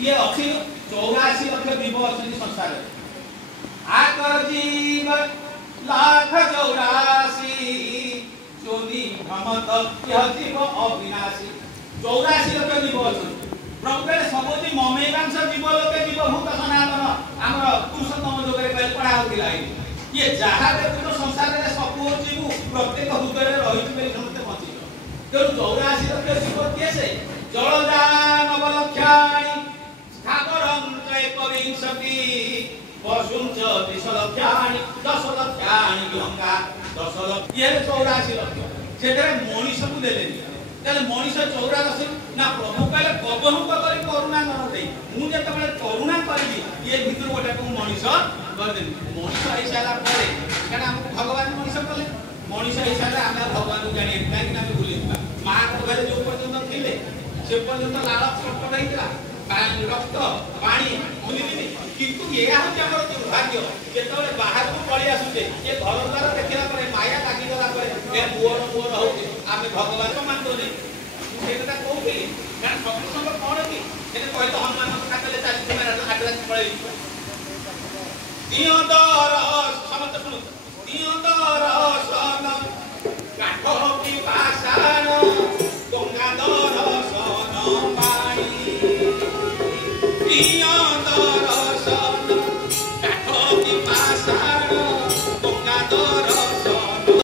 ये अच्छी 84 लक्ष जीव अच्छी संसार आकर जीव लाख 84 जोनी भ्रमत यह जीव अविनाशी 84 लक्ष जीव अच्छी प्रकृति सबुठी ममेकांश जीव लोके जीवभूत सनातन आम पुरुषोत्तम जोगरे पढ़ा होता ये जहाँ देखो संसार में सब जीव प्रत्येक हृदय रही समस्त बची तेणु 84 लक्ष जीव किए से जलदान नवलक्षाणि स्थावरं च एकविंशति पशुं च 20 लक्षाणि 10 लक्षाणि गंगा 10 लक्ष ये 84 लक्ष सेतरे मनीष को देलेनी ताले मनीष 84 ना प्रभु कहले कबहु करी करुणा न दे मु जते बेले करुणा करबी ये भितर गोटे को मनीष कर देनी मनीष हिसाला परे कारण हम भगवान मनीष कले मनीष हिसाला हम भगवान को जानि काहे ना भूली मां को घरे जो पर्यंत थिले से पर्यंत लाल छटपट होइतला पानी रक्त पानी भूलिनी किंतु ये हम हमर दुर्भाग्य जेतबे बाहर को पळी आसुचे ये घर द्वार देखला परे माया लागी गला परे ए बुओर बुओर होते आमे भगवान को मानतो नै सेटा कहूली कारण सब संग कोन की एने कहत हनुमान खातले 40 मेरा आडला पळी दियोदर समत सुनु दियोदर सन काठो की पाषाण गंगाधर सन पाणी